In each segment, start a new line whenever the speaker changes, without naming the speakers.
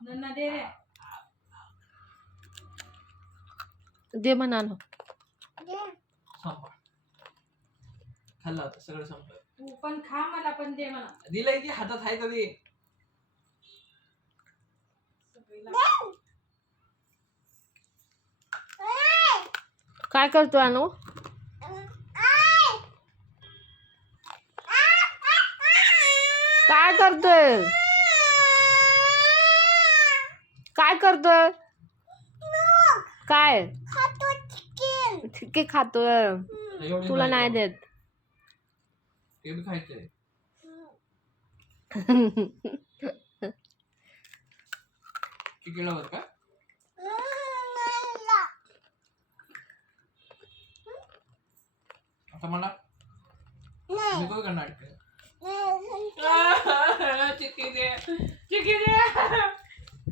नन्ना दे रे
दे म्हणा
संपा खाल्लं होतं सगळं संपलं।
तू पण खा मला पण दे म्हणा
दिलंय की हातात आहे तरी।
काय करतो अनु? काय करतोय? काय करतोय? काय? चिक्की खातोय. तुला
नाही
देत.
आता मला करणार दे चिकी दे. चिकी दे.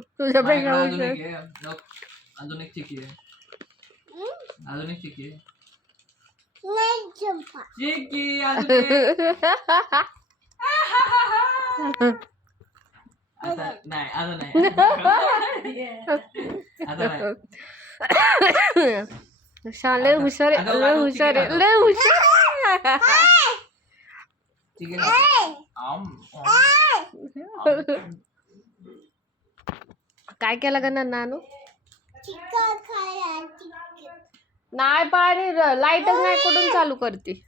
तोंडात.
तुझ्यापेक्षा
माझ्याकडे अजून
हुशार.
अजून एक चिकी आहे अजून एक चिकी आहे चिकी अजून एक. आता नाही आता नाही आता नाही
शान लय हुशार आहे, लय हुशार आहे, लय हुशार
चिकी आम, आम. आम.
काय केलं का नानू नाही पाणी लाईटच नाही कुठून चालू करते.